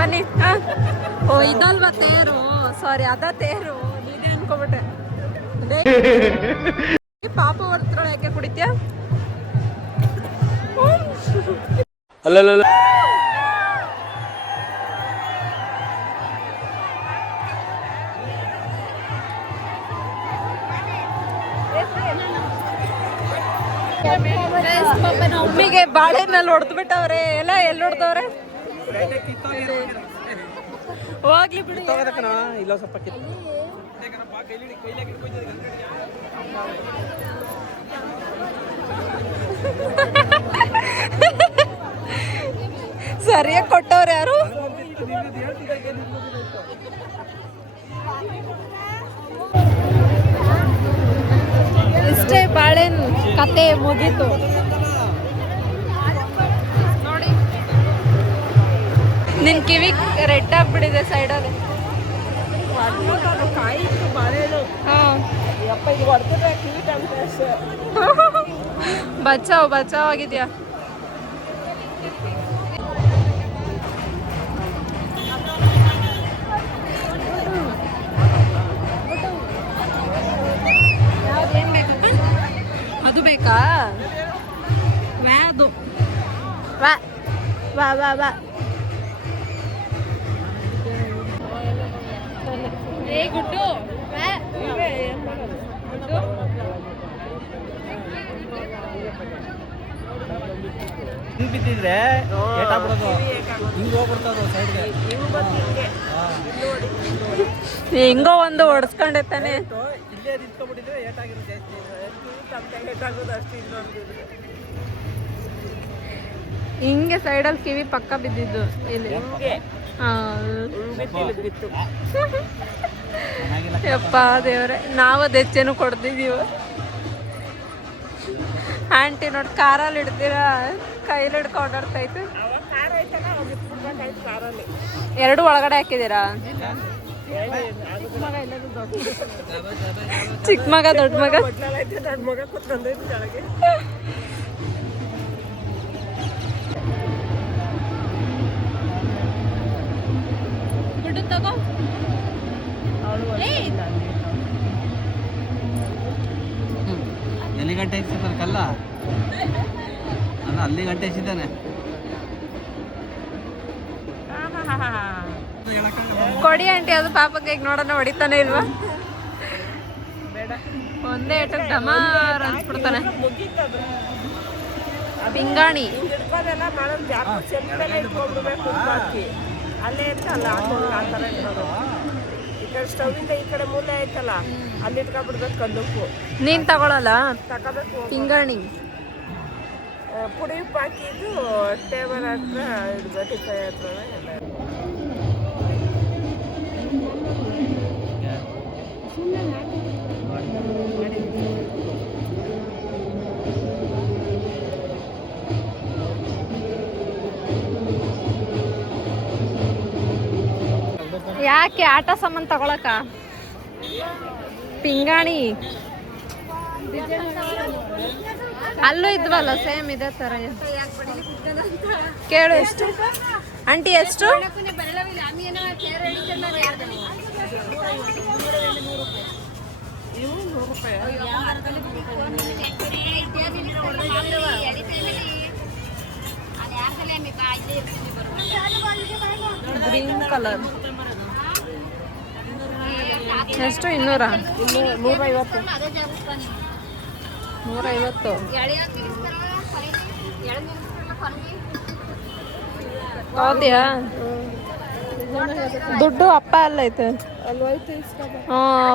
ಬನ್ನಿ. ಓ ಇದಲ್ವಾ ತೇರು, ಸಾರಿ ಅದ ತೇರು, ನೀನೇ ಅನ್ಕೋಬಿಟ್ಟೆ. ಪಾಪ ಬರ್ತಳ, ಯಾಕೆ ಕುಡಿತ್ಯಾ? ಅಲ್ಲ ಒಮ್ಮಿಗೆ ಬಾಳೆನಲ್ಲಿ ಹೊಡೆದು ಬಿಟ್ಟವ್ರೆ ಎಲ್ಲ. ಎಲ್ಲಿ ಹೊಡೆದವ್ರೆ? ಹೋಗ್ಲಿ ಬಿಡಿ. ಇಲ್ಲ ಸ್ವಲ್ಪ ಸರಿಯಾಗಿ ಕೊಟ್ಟವ್ರೆ ಯಾರು? ಇಷ್ಟೇ ಬಾಳೆಹಣ್ಣು ಕತೆ ಮುಗೀತು ನೋಡಿ. ನಿನ್ ಕಿವಿ ರೆಡ್ ಆಗ್ಬಿಟ್ಟಿದೆ ಸೈಡಲ್ಲಿ. ಬಚಾವ್ ಬಚಾವ್ ಆಗಿದ್ಯಾ? ಅದು ಬೇಕಾ? ಅದು ವಾ ವಾ ವಾ ವಾ. ಏ ಗುಡ್ಡು ಬಿದ್ದಿದ್ರೆ ಹೆಂಗೋ ಒಂದು ಹೊಡ್ಸ್ಕೊಂಡೈತಾನೆ. ಹಿಂಗೆ ಸೈಡಲ್ಲಿ ಕಿವಿ ಪಕ್ಕ ಬಿದ್ದಿದ್ದು ಇಲ್ಲಿ. ಯಪ್ಪ ದೇವ್ರೆ, ನಾವು ಅದು ಹೆಚ್ಚೇನು ಕೊಡ್ತಿದ್ದೀವಿ. ಆಂಟಿ ನೋಡಿ ಕಾರಲ್ಲಿ ಇಡ್ತೀರಾ, ಕೈಲಿ ಹಿಡ್ಕೊಂಡು ಓಡಾಡ್ತೈತೆ. ಎರಡು ಒಳಗಡೆ ಹಾಕಿದ್ದೀರಾ? ಚಿಕ್ಕ ಮಗ ದೊಡ್ಡ ಮಗ? ಗುಡ್ಡು ತಗೋ. ಎಲ್ಲಿ ಗಂಟೆ ಹೆಚ್ಚಿದ್ದಾರೆ ಕಲ್ಲ? ಅಲ್ಲಿ ಗಂಟೆ ಹೆಚ್ಚಿದ್ದಾನೆ. ಕೊಡಿ ಆಂಟಿ, ಅದು ಪಾಪಕ್ಕೆ ಈಗ ನೋಡೋಣ ಹೊಡಿತಾನೆ ಇಲ್ವಾ? ಒಂದೇ ಏಟಕ್ಕೆ ಡಮಾರ್ ಅನ್ಸ್ಬಿಡ್ತಾನೆ. ಪಿಂಗಾಣಿ ಅಲ್ಲೇ ಇರ್ತಲ್ಲ ಆ ಥರ ಇರೋದು. ಈ ಕಡೆ ಸ್ಟವ್ವಿಂದ ಈ ಕಡೆ ಮೂಲೆ ಐತಲ್ಲ, ಅಲ್ಲಿ ಇಟ್ಕೊಂಡ್ಬಿಡ್ಬೇಕು ಕಲ್ಲುಪ್ಪು. ನೀನ್ ತಗೊಳಲ್ಲ? ತಗೋಬೇಕು. ಪಿಂಗಾಣಿ ಪುಡಿ ಉಪ್ಪು ಹಾಕಿದ್ದು ಟೇಬಲ್ ಹತ್ರ ಇಡ್ಬೇಕು, ಕೈ ಹತ್ರ ಎಲ್ಲ. ಯಾಕೆ ಆಟ ಸಾಮಾನು ತಗೊಳಕ? ಪಿಂಗಾಣಿ ಅಲ್ಲೂ ಇದ್ವಲ್ಲ ಸೇಮ್ ಇದೇ ತರ. ಕೇಳು ಎಷ್ಟು ಆಂಟಿ? ಎಷ್ಟು? ಗ್ರೀನ್ ಕಲರ್ ಎಷ್ಟು? 200? 150. 150 ಹೌದ್ಯಾ? ದುಡ್ಡು ಅಪ್ಪ ಅಲ್ಲ ಐತೆ.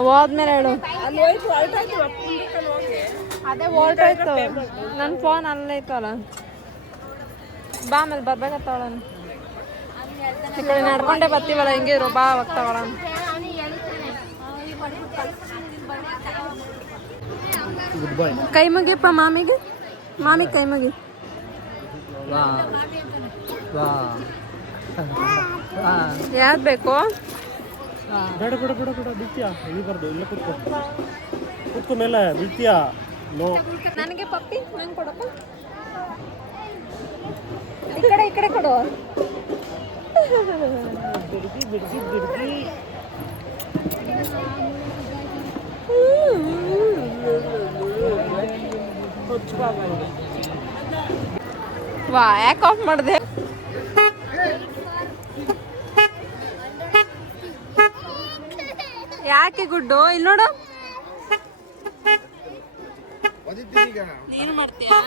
ಹೋದ್ಮೇಲೆ ಹೇಳು. ಅದೇ ವೋಲ್ಟ್ ಆಯ್ತು. ನನ್ನ ಫೋನ್ ಅಲ್ಲೈತಲ್ಲ. ಬಾ ಆಮೇಲೆ ಬರ್ಬೇಕತ್ತವಳ. ಈ ಕಡೆ ನಡ್ಕೊಂಡೆ ಬರ್ತೀವಲ್ಲ, ಹೆಂಗಿರು ಬಾ ಅವಾಗ ತಗೊಳ. ಕೈ ಮುಗಿಯಪ್ಪ ಮಾಮಿಗೆ. ಮಾಮಿ ಕೈ ಮುಗಿ. ಯಾವ್ದು ಬೇಕು? ಬೇಡ ಬೇಡ ಬೇಡ ಬೇಡ ಬಿಡ್ತೀಯಾ ಇಳಿಬಾರ್ದು ಇಲ್ಲ ಕೂತ್ಕೋ ಕೂತ್ಕೋ ಮೇಲೆ ಬಿಡ್ತೀಯಾ ನೋ ನನಗೆ ಪಪ್ಪಿ ನಂಗೆ ಕೊಡಪ್ಪ. ಈ ಕಡೆ ಕೊಡು. ಬಿಡ್ಗಿ ಬಿಡ್ಗಿ ಬಿಡ್ಗಿ ವಾ ಯಾಕೆ ಆಫ್ ಮಾಡಿದೆ? ಯಾಕೆ ಗುಡ್ಡು ಇಲ್ಲಿ ನೋಡು. ನೀನು ಮಾಡ್ತೀಯಾ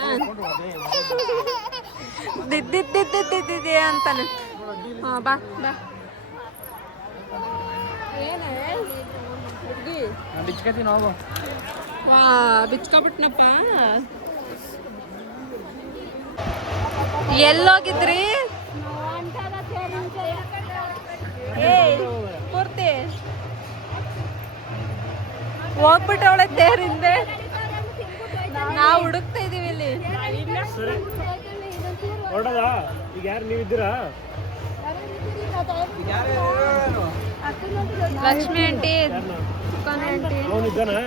ದಿದ್ದಿದ್ದಿದ್ದಿದ್ದಿದ್ದಿ ಅಂತಾನೆ. ಹಾಂ ಬಾ ಬಾ. ಏನೇ ಹುಡುಗಿ ಬಿಚ್ಕತಿ ನಾವು ವಾ ಬಿಚ್ಕೊಬಿಟ್ನಪ್ಪ. ಎಲ್ಲೋಗಿದ್ರಿ? ಏ ಪೂರ್ತಿ ಹೋಗ್ಬಿಟ್ಟವಳೆ ತೇರಿಂದೆ. ನಾವು ಹುಡುಕ್ತಾ ಇದೀವಿ ಇಲ್ಲಿ. ಹೊರಡದಾ ಈಗ ಯಾರು ನೀವಿದ್ದೀರಾ? Lakshmi aunty, Sukanya aunty. ಅವನಿದ್ದಾನೆ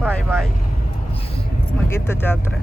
ಬಾಯ್ ಬಾಯ್ ಮುಗೀತು ಜಾತ್ರೆ.